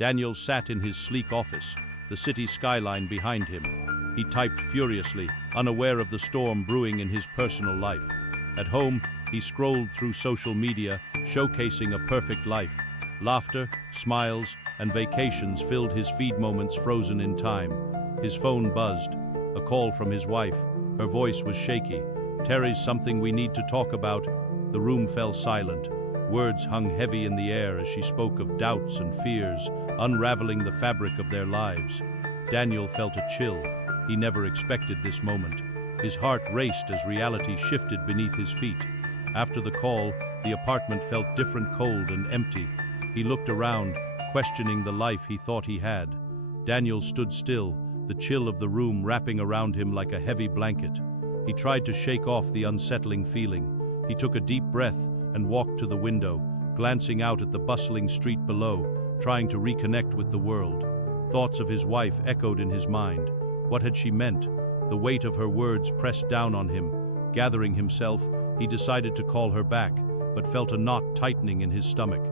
Daniel sat in his sleek office, the city skyline behind him. He typed furiously, unaware of the storm brewing in his personal life. At home, he scrolled through social media, showcasing a perfect life. Laughter, smiles, and vacations filled his feed, moments frozen in time. His phone buzzed. A call from his wife. Her voice was shaky. "Terry's something we need to talk about." The room fell silent. Words hung heavy in the air as she spoke of doubts and fears, unraveling the fabric of their lives. Daniel felt a chill. He never expected this moment. His heart raced as reality shifted beneath his feet. After the call, the apartment felt different, cold and empty. He looked around, questioning the life he thought he had. Daniel stood still, the chill of the room wrapping around him like a heavy blanket. He tried to shake off the unsettling feeling. He took a deep breath and walked to the window, glancing out at the bustling street below, trying to reconnect with the world. Thoughts of his wife echoed in his mind. What had she meant? The weight of her words pressed down on him. Gathering himself, he decided to call her back, but felt a knot tightening in his stomach.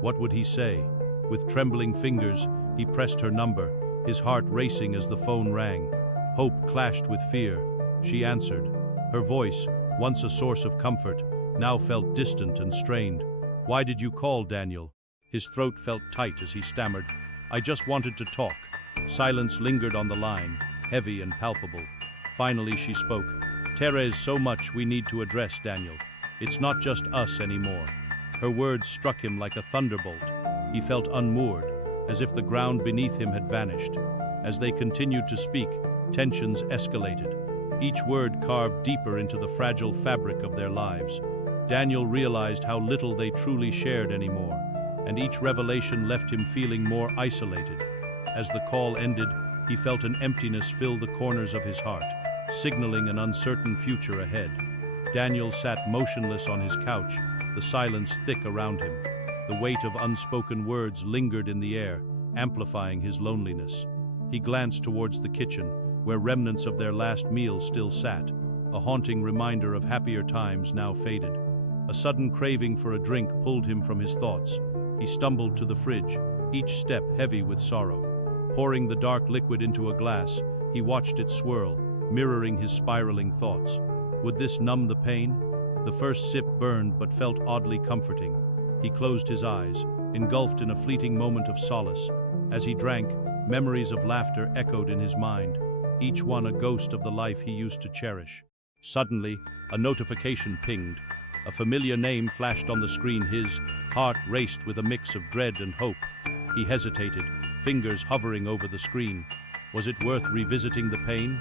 What would he say? With trembling fingers, he pressed her number, his heart racing as the phone rang. Hope clashed with fear. She answered. Her voice, once a source of comfort, now felt distant and strained. "Why did you call, Daniel?" His throat felt tight as he stammered. "I just wanted to talk." Silence lingered on the line, heavy and palpable. Finally she spoke. "There's so much we need to address, Daniel. It's not just us anymore." Her words struck him like a thunderbolt. He felt unmoored, as if the ground beneath him had vanished. As they continued to speak, tensions escalated. Each word carved deeper into the fragile fabric of their lives. Daniel realized how little they truly shared anymore, and each revelation left him feeling more isolated. As the call ended, he felt an emptiness fill the corners of his heart, signaling an uncertain future ahead. Daniel sat motionless on his couch, the silence thick around him. The weight of unspoken words lingered in the air, amplifying his loneliness. He glanced towards the kitchen, where remnants of their last meal still sat, a haunting reminder of happier times now faded. A sudden craving for a drink pulled him from his thoughts. He stumbled to the fridge, each step heavy with sorrow. Pouring the dark liquid into a glass, he watched it swirl, mirroring his spiraling thoughts. Would this numb the pain? The first sip burned but felt oddly comforting. He closed his eyes, engulfed in a fleeting moment of solace. As he drank, memories of laughter echoed in his mind, each one a ghost of the life he used to cherish. Suddenly, a notification pinged. A familiar name flashed on the screen. His heart raced with a mix of dread and hope. He hesitated, fingers hovering over the screen. Was it worth revisiting the pain?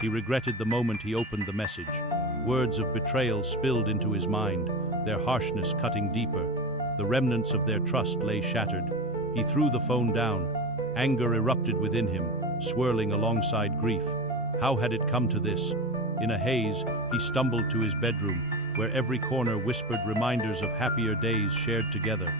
He regretted the moment he opened the message. Words of betrayal spilled into his mind, their harshness cutting deeper. The remnants of their trust lay shattered. He threw the phone down. Anger erupted within him, swirling alongside grief. How had it come to this? In a haze, he stumbled to his bedroom, where every corner whispered reminders of happier days shared together.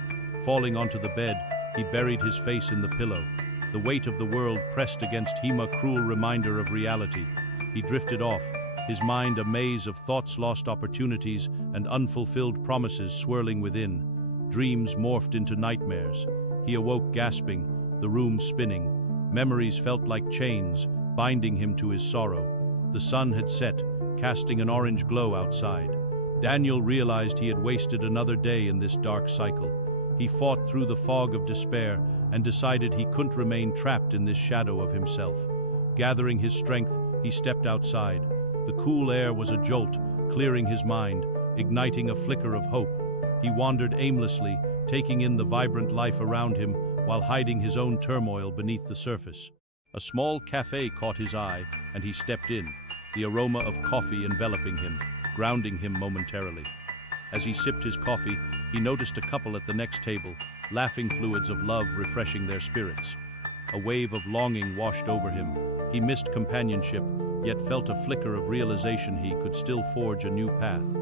Falling onto the bed, he buried his face in the pillow. The weight of the world pressed against him, a cruel reminder of reality. He drifted off, his mind a maze of thoughts, lost opportunities, and unfulfilled promises swirling within. Dreams morphed into nightmares. He awoke gasping, the room spinning. Memories felt like chains, binding him to his sorrow. The sun had set, casting an orange glow outside. Daniel realized he had wasted another day in this dark cycle. He fought through the fog of despair and decided he couldn't remain trapped in this shadow of himself. Gathering his strength, he stepped outside. The cool air was a jolt, clearing his mind, igniting a flicker of hope. He wandered aimlessly, taking in the vibrant life around him while hiding his own turmoil beneath the surface. A small cafe caught his eye, and he stepped in, the aroma of coffee enveloping him, grounding him momentarily. As he sipped his coffee, he noticed a couple at the next table, laughing, fluids of love refreshing their spirits. A wave of longing washed over him. He missed companionship, yet felt a flicker of realization he could still forge a new path.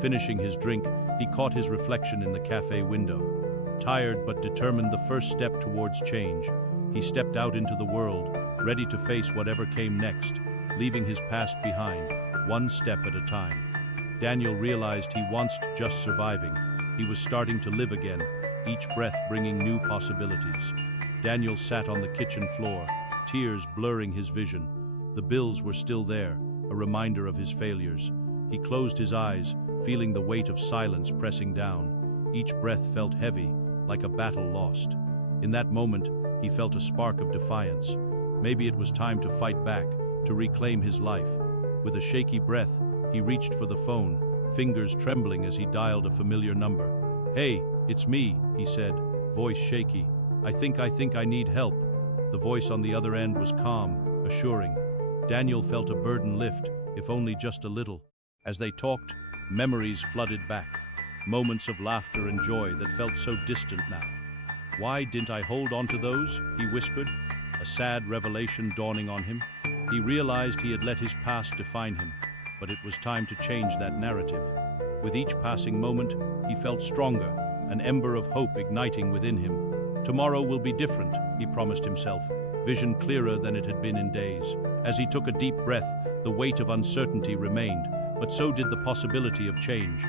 Finishing his drink, he caught his reflection in the cafe window. Tired but determined, the first step towards change, he stepped out into the world, ready to face whatever came next, leaving his past behind, one step at a time. Daniel realized he wasn't just surviving. He was starting to live again, each breath bringing new possibilities. Daniel sat on the kitchen floor, tears blurring his vision. The bills were still there, a reminder of his failures. He closed his eyes, feeling the weight of silence pressing down. Each breath felt heavy, like a battle lost. In that moment, he felt a spark of defiance. Maybe it was time to fight back, to reclaim his life. With a shaky breath, he reached for the phone, fingers trembling as he dialed a familiar number. "Hey, it's me," he said, voice shaky. I think I need help." The voice on the other end was calm, assuring. Daniel felt a burden lift, if only just a little. As they talked, memories flooded back. Moments of laughter and joy that felt so distant now. "Why didn't I hold on to those?" he whispered, a sad revelation dawning on him. He realized he had let his past define him, but it was time to change that narrative. With each passing moment, he felt stronger, an ember of hope igniting within him. Tomorrow will be different, he promised himself, vision clearer than it had been in days. As he took a deep breath, the weight of uncertainty remained, but so did the possibility of change.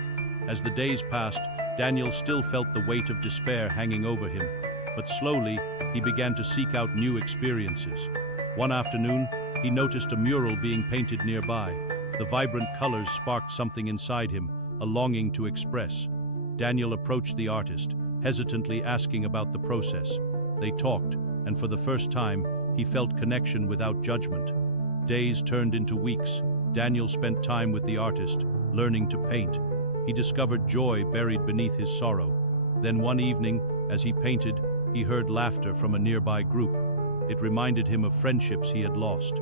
As the days passed, Daniel still felt the weight of despair hanging over him, but slowly, he began to seek out new experiences. One afternoon, he noticed a mural being painted nearby. The vibrant colors sparked something inside him, a longing to express. Daniel approached the artist, hesitantly asking about the process. They talked, and for the first time, he felt connection without judgment. Days turned into weeks. Daniel spent time with the artist, learning to paint. He discovered joy buried beneath his sorrow. Then one evening, as he painted, he heard laughter from a nearby group. It reminded him of friendships he had lost.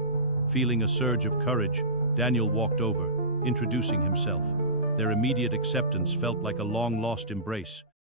Feeling a surge of courage, Daniel walked over, introducing himself. Their immediate acceptance felt like a long-lost embrace.